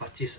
25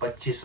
25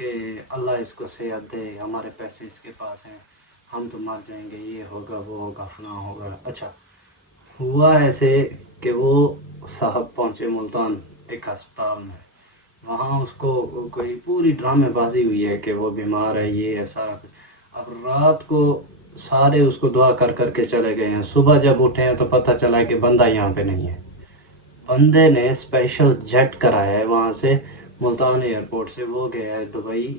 کہ اللہ اس کو صحت دے، ہمارے پیسے اس کے پاس ہیں، ہم تو مر جائیں گے، یہ ہوگا وہ ہوگا فلاں ہوگا۔ اچھا ہوا ایسے کہ وہ صاحب پہنچے ملتان ایک ہسپتال میں، وہاں اس کو کوئی پوری ڈرامے بازی ہوئی ہے کہ وہ بیمار ہے، یہ ہے سارا کچھ۔ اب رات کو سارے اس کو دعا کر کر کے چلے گئے ہیں، صبح جب اٹھے ہیں تو پتہ چلا کہ بندہ یہاں پہ نہیں ہے۔ بندے نے اسپیشل جیٹ کرایا ہے وہاں سے، ملتان ایئرپورٹ سے وہ گیا ہے دبئی،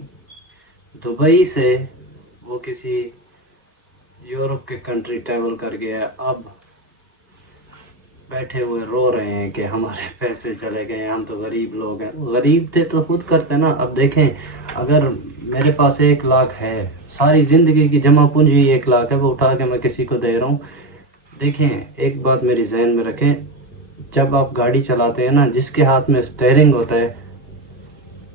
دبئی سے وہ کسی یورپ کے کنٹری ٹریول کر گیا ہے۔ اب بیٹھے ہوئے رو رہے ہیں کہ ہمارے پیسے چلے گئے، ہم تو غریب لوگ ہیں۔ غریب تھے تو خود کرتے نا۔ اب دیکھیں اگر میرے پاس 1 لاکھ ہے، ساری زندگی کی جمع پونجی 1 لاکھ ہے، وہ اٹھا کے میں کسی کو دے رہا ہوں۔ دیکھیں ایک بات میری ذہن میں رکھیں، جب آپ گاڑی چلاتے ہیں نا، جس کے ہاتھ میں اسٹیئرنگ ہوتا ہے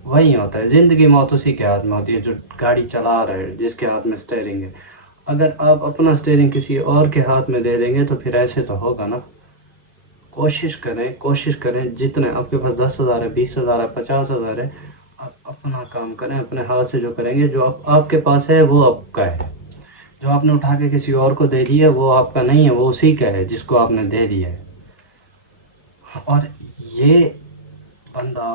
وہی ہوتا ہے، زندگی موت اسی کے ہاتھ میں ہوتی ہے جو گاڑی چلا رہا ہے، جس کے ہاتھ میں اسٹیئرنگ ہے۔ اگر آپ اپنا اسٹیئرنگ کسی اور کے ہاتھ میں دے دیں گے تو پھر ایسے تو ہوگا نا۔ کوشش کریں جتنے آپ کے پاس 10,000 ہے، 20,000 ہے، 50,000 ہے، آپ اپنا کام کریں، اپنے ہاتھ سے جو کریں گے، جو آپ کے پاس ہے وہ آپ کا ہے۔ جو آپ نے اٹھا کے کسی اور کو دے دیا وہ آپ کا نہیں ہے، وہ اسی کا ہے جس کو آپ نے دے دیا ہے۔ اور یہ بندہ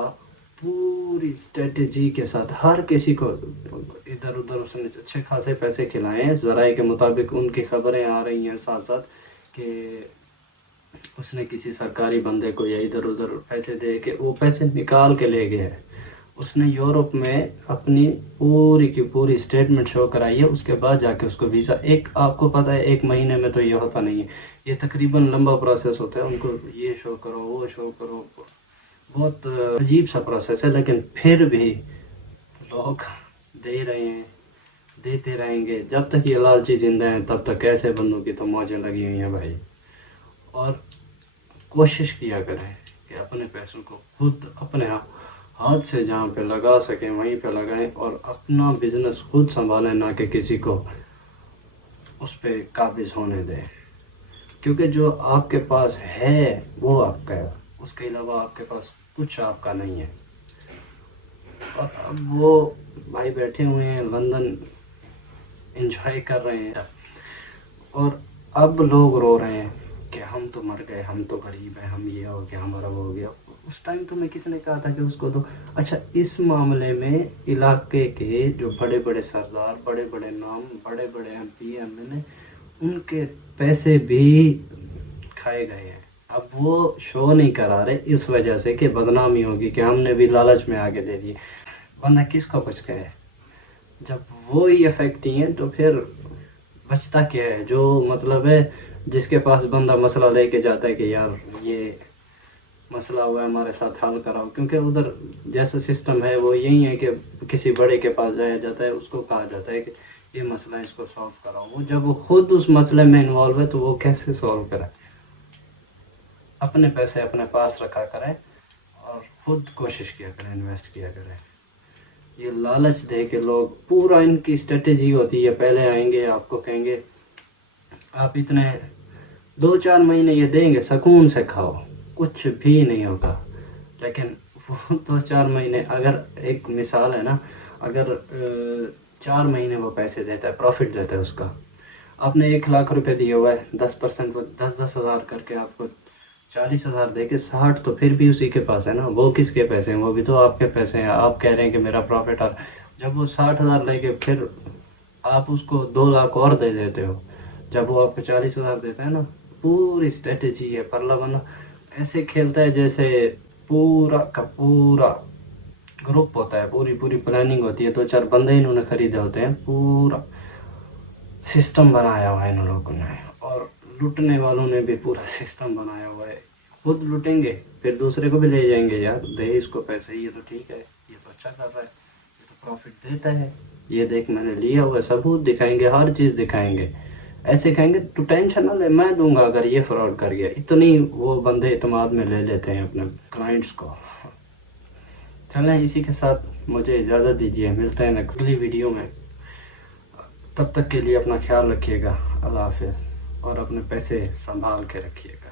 پوری اسٹریٹجی کے ساتھ ہر کسی کو ادھر ادھر اس نے اچھے خاصے پیسے کھلائے ہیں، ذرائع کے مطابق ان کی خبریں آ رہی ہیں ساتھ ساتھ کہ اس نے کسی سرکاری بندے کو یا ادھر ادھر پیسے دے کے وہ پیسے نکال کے لے گیا ہے۔ اس نے یورپ میں اپنی پوری کی پوری اسٹیٹمنٹ شو کرائی ہے، اس کے بعد جا کے اس کو ویزا، آپ کو پتہ ہے 1 مہینے میں تو یہ ہوتا نہیں ہے، یہ تقریباً لمبا پروسیس ہوتا ہے، ان کو یہ شو کرو وہ شو کرو، بہت عجیب سا پروسیس ہے، لیکن پھر بھی لوگ دے رہے ہیں، دیتے رہیں گے جب تک یہ لالچی زندہ ہیں، تب تک ایسے بندوں کی تو موجیں لگی ہوئی ہیں بھائی۔ اور کوشش کیا کریں کہ اپنے پیسوں کو خود اپنے ہاتھ سے جہاں پہ لگا سکیں وہیں پہ لگائیں، اور اپنا بزنس خود سنبھالیں، نہ کہ کسی کو اس پہ قابض ہونے دیں، کیونکہ جو آپ کے پاس ہے وہ آپ کا ہے، اس کے علاوہ آپ کے پاس کچھ آپ کا نہیں ہے۔ اور اب وہ بھائی بیٹھے ہوئے ہیں لندن، انجوائے کر رہے ہیں، اور اب لوگ رو رہے ہیں کہ ہم تو مر گئے، ہم تو غریب ہیں، ہم یہ ہو گیا، ہمارا وہ ہو گیا۔ اس ٹائم تو میں کس نے کہا تھا کہ اس کو دو۔ اچھا اس معاملے میں علاقے کے جو بڑے بڑے سردار، بڑے بڑے نام، بڑے بڑے ایم پی ایم این اے، ان کے پیسے بھی کھائے گئے ہیں۔ اب وہ شو نہیں کرا رہے اس وجہ سے کہ بدنامی ہوگی کہ ہم نے بھی لالچ میں آگے دے دیے۔ بندہ کس کو کچھ کہے، جب وہی افیکٹ ہی ہیں تو پھر بچتا کیا ہے؟ جو مطلب ہے جس کے پاس بندہ مسئلہ لے کے جاتا ہے کہ یار یہ مسئلہ ہوا ہے ہمارے ساتھ حل کراؤ، کیونکہ ادھر جیسا سسٹم ہے وہ یہی ہے کہ کسی بڑے کے پاس جایا جاتا ہے، اس کو کہا جاتا ہے کہ یہ مسئلہ ہے، اس کو سالو کراؤ۔ وہ جب وہ خود اس مسئلے میں انوالو ہے تو وہ کیسے سالو کرے؟ اپنے پیسے اپنے پاس رکھا کریں اور خود کوشش کیا کریں، انویسٹ کیا کریں۔ یہ لالچ دے کے لوگ پورا، ان کی اسٹریٹجی ہوتی ہے، پہلے آئیں گے آپ کو کہیں گے آپ اتنے 2-4 مہینے یہ دیں گے، سکون سے کھاؤ، کچھ بھی نہیں ہوگا۔ لیکن وہ 2-4 مہینے، اگر ایک مثال ہے نا، اگر 4 مہینے وہ پیسے دیتا ہے، پروفٹ دیتا ہے اس کا، آپ نے 1 لاکھ روپے دیے ہوا ہے، 10% وہ 10,000 کر کے آپ کو 40,000 دے کے 60 تو پھر بھی اسی کے پاس ہے نا۔ وہ کس کے پیسے ہیں؟ وہ بھی تو آپ کے پیسے ہیں۔ آپ کہہ رہے ہیں کہ میرا پروفٹ، اور جب وہ 60,000 لے کے پھر آپ اس کو 2 لاکھ اور دے دیتے ہو، جب وہ آپ کو 40,000 دیتا ہے نا، پوری اسٹریٹجی ہے۔ پرلا بندہ ایسے کھیلتا ہے جیسے پورا کا پورا گروپ ہوتا ہے، پوری پلاننگ ہوتی ہے، 2-4 بندے انہوں نے خریدے ہوتے ہیں، پورا سسٹم بنایا ہوا ہے ان لوگوں نے، اور لوٹنے والوں نے بھی پورا سسٹم بنایا ہوا ہے۔ خود لوٹیں گے پھر دوسرے کو بھی لے جائیں گے، یار دے اس کو پیسے، یہ تو ٹھیک ہے، یہ تو اچھا کر رہا ہے، یہ تو پروفٹ دیتا ہے، یہ دیکھ میں نے لیا ہوا ہے، ثبوت دکھائیں گے، ہر چیز دکھائیں گے، ایسے کہیں گے تو ٹینشن نہ لے، میں دوں گا اگر یہ فراڈ کر گیا۔ اتنی وہ بندے اعتماد میں لے لیتے ہیں اپنے کلائنٹس کو۔ چلیں اسی کے ساتھ مجھے اجازت دیجیے، ملتے ہیں اگلی ویڈیو میں، تب تک کے لیے اپنا خیال رکھیے گا، اللہ حافظ، اور اپنے پیسے سنبھال کے رکھیے گا۔